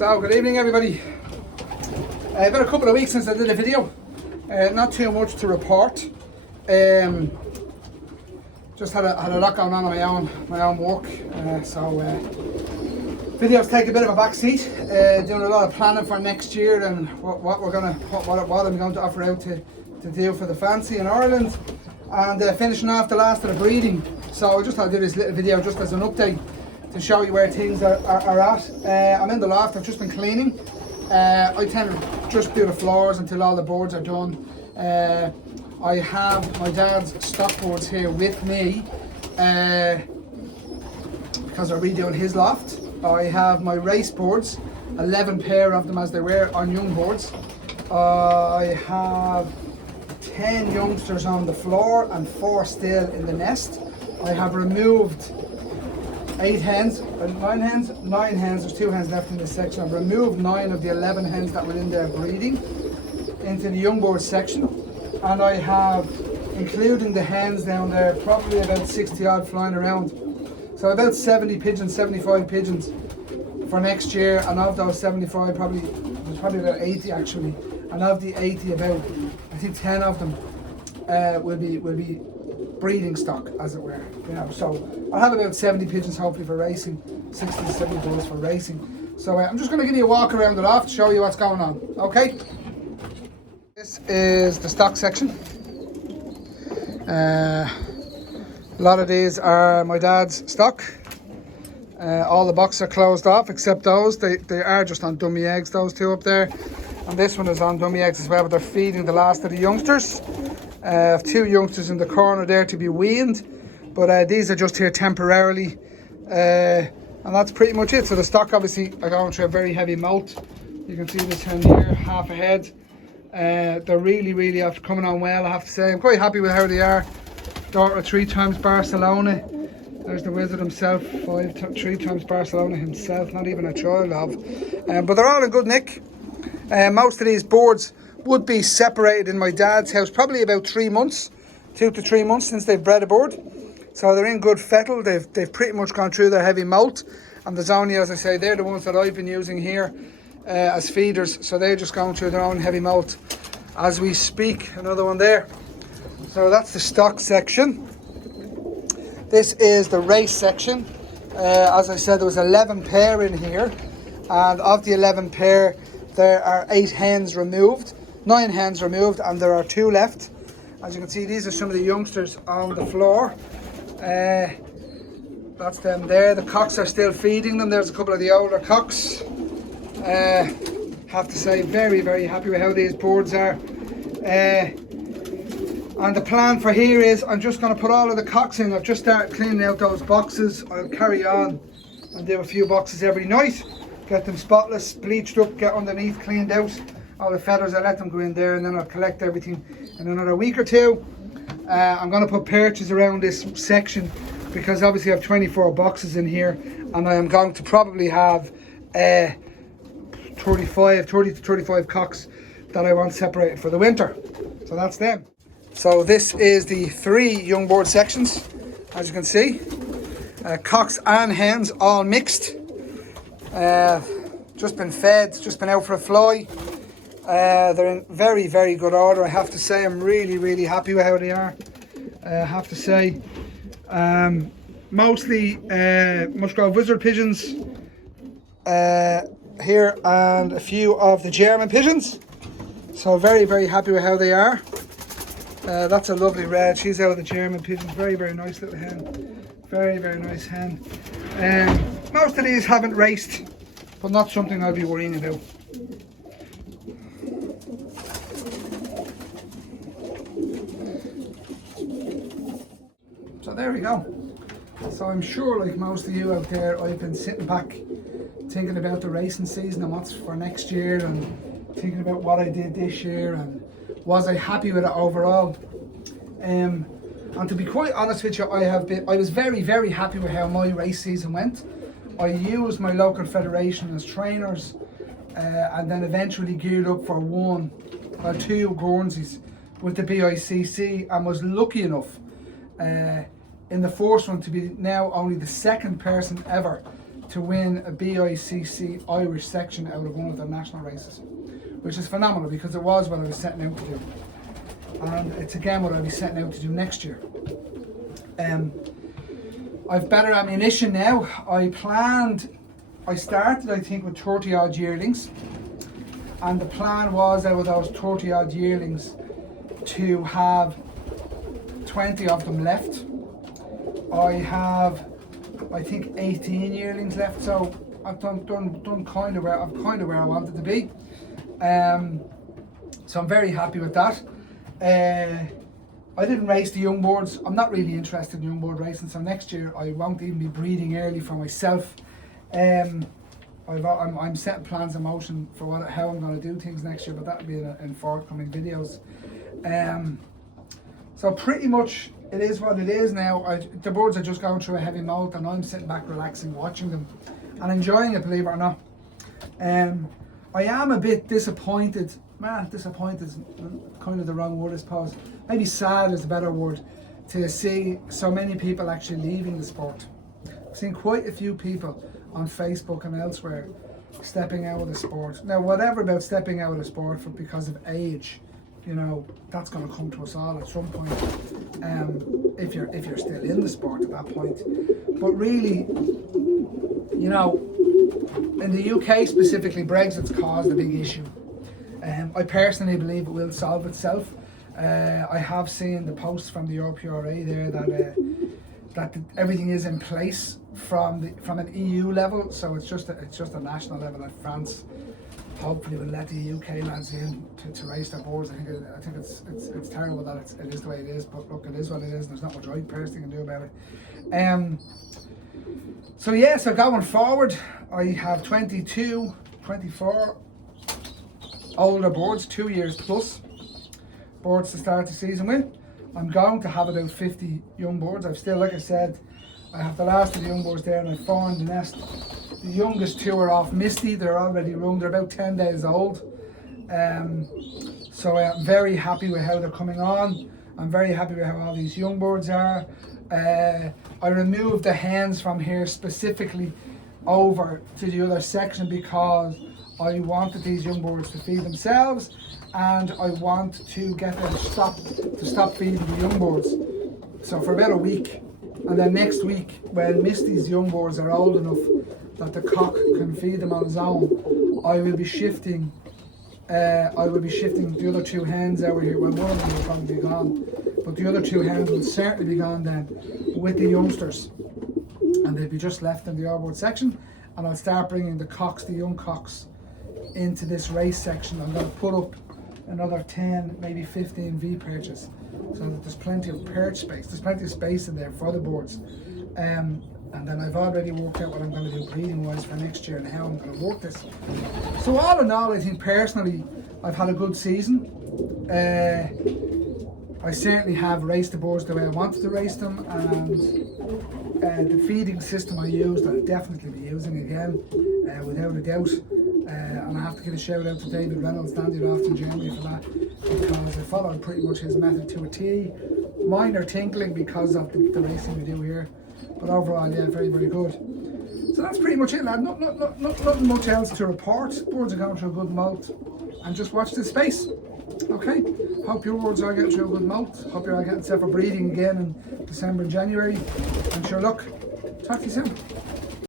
So, good evening everybody. Been a couple of weeks since I did a video. Not too much to report. Just had a lot going on my own work. Videos take a bit of a back seat. Doing a lot of planning for next year and what I'm going to offer out to do for the fancy in Ireland, and finishing off the last of the breeding. So I just thought I'd do this little video just as an update to show you where things are at. I'm in the loft. I've just been cleaning. I tend to just do the floors until all the boards are done. I have my dad's stock boards here with me because I'm redoing his loft. I have my race boards, 11 pair of them as they were on young boards. I have 10 youngsters on the floor and 4 still in the nest. I have removed 9 hens, there's 2 hens left in this section. I've removed 9 of the 11 hens that were in there breeding into the young board section, and I have, including the hens down there, probably about 60 odd flying around. So about 70 pigeons, 75 pigeons for next year, and of those 75 there's probably about 80 actually, and of the 80 about, I think 10 of them will be breeding stock, as it were. You know, so I'll have about 70 pigeons hopefully for racing, 60 to 70 bulls for racing. So I'm just going to give you a walk around the loft, show you what's going on. Okay. This is the stock section. A lot of these are my dad's stock. All the boxes are closed off except those. They are just on dummy eggs, those 2 up there. And this one is on dummy eggs as well, but they're feeding the last of the youngsters. 2 youngsters in the corner there to be weaned, but these are just here temporarily, and that's pretty much it. So the stock obviously are going through a very heavy molt. You can see this hen here, half a head. They're really after coming on well, I have to say. I'm quite happy with how they are. Daughter 3 times Barcelona. There's the wizard himself, 3 times Barcelona himself, not even a child of. But they're all in good nick. Most of these boards would be separated in my dad's house probably about 3 months, 2 to 3 months since they've bred a board. So they're in good fettle. They've pretty much gone through their heavy molt, and there's only, as I say, they're the ones that I've been using here as feeders. So they're just going through their own heavy molt as we speak. Another one there. So that's the stock section. This is the race section. As I said, there was 11 pair in here, and of the 11 pair there are 8 hens removed, 9 hens removed, and there are 2 left. As you can see, these are some of the youngsters on the floor. That's them there. The cocks are still feeding them. There's a couple of the older cocks. Have to say, very happy with how these boards are. And the plan for here is I'm just going to put all of the cocks in. I've just started cleaning out those boxes. I'll carry on and do a few boxes every night. Get them spotless, bleached up, get underneath, cleaned out. All the feathers, I let them go in there, and then I'll collect everything in another week or 2. I'm going to put perches around this section because obviously I have 24 boxes in here, and I am going to probably have 30 to 35 cocks that I want separated for the winter. So that's them. So this is the 3 young board sections, as you can see. Cocks and hens all mixed. Just been fed, just been out for a fly. They're in very good order, I have to say. I'm really happy with how they are, I have to say. Mostly Musgrove Wizard pigeons here, and a few of the German pigeons. So very happy with how they are. That's a lovely red. She's out of the German pigeons. Very nice little hen. Very nice hen. Most of these haven't raced, but not something I'll be worrying about. So there we go. So I'm sure, like most of you out there, I've been sitting back thinking about the racing season and what's for next year, and thinking about what I did this year and was I happy with it overall. And to be quite honest with you, I was very happy with how my race season went. I used my local federation as trainers, and then eventually geared up for 1 or 2 Guernseys with the BICC, and was lucky enough in the first one to be now only the 2nd person ever to win a BICC Irish section out of one of their national races, which is phenomenal because it was what I was setting out to do. And it's again what I'll be setting out to do next year. I've better ammunition now. I started I think with 30 odd yearlings, and the plan was out of those 30 odd yearlings to have 20 of them left. I have I think 18 yearlings left, so I've done kind of where I wanted to be. So I'm very happy with that. I didn't race the young boards. I'm not really interested in young board racing, so next year I won't even be breeding early for myself. I'm setting plans in motion for how I'm going to do things next year, but that'll be in forthcoming videos. So pretty much it is what it is now. The boards are just going through a heavy moult, and I'm sitting back relaxing, watching them and enjoying it, believe it or not. I am a bit disappointed. Disappointed is kind of the wrong word, I suppose. Maybe sad is a better word, to see so many people actually leaving the sport. I've seen quite a few people on Facebook and elsewhere stepping out of the sport. Now, whatever about stepping out of the sport because of age, you know, that's going to come to us all at some point. If you're still in the sport at that point. But really, you know, in the UK specifically, Brexit's caused a big issue. I personally believe it will solve itself. I have seen the posts from the RPRA there that everything is in place from an EU level, so it's just a national level that France hopefully will let the UK lads in to race their boards. I think it's terrible that it is the way it is, but look, it is what it is, and there's not much I personally can do about it. So yeah, so going forward, I have 22, 24 older boards, 2 years plus boards to start the season with. I'm going to have about 50 young boards. I've still, like I said, I have the last of the young boards there, and I've formed the nest. The youngest two are off Misty. They're already rung. They're about 10 days old. So I'm very happy with how they're coming on. I'm very happy with how all these young boards are. I removed the hens from here specifically over to the other section because I wanted these young boards to feed themselves, and I want to get them to stop feeding the young boards. So for about a week, and then next week, when Misty's young boards are old enough that the cock can feed them on his own, I will be shifting the other two hens over here. Well, one of them will probably be gone, but the other two hens will certainly be gone then with the youngsters, and they'll be just left in the outboard section. And I'll start bringing the cocks, the young cocks, into this race section. I'm going to put up another 10, maybe 15 V perches, so that there's plenty of perch space. There's plenty of space in there for the boards. And then I've already worked out what I'm going to do breeding wise for next year and how I'm going to work this. So all in all, I think personally I've had a good season. I certainly have raced the boards the way I wanted to race them, and the feeding system I used I'll definitely be using again, without a doubt. And I have to give a shout out to David Reynolds, Dandyraft in Germany, for that, because I followed pretty much his method to a T. Minor tinkling because of the racing we do here, but overall, yeah, very, very good. So that's pretty much it, lad. Nothing much else to report. Boards are going through a good moult, and just watch this space. Okay, hope your boards are getting through a good moult. Hope you're all getting set for breeding again in December and January. And sure, look, talk to you soon.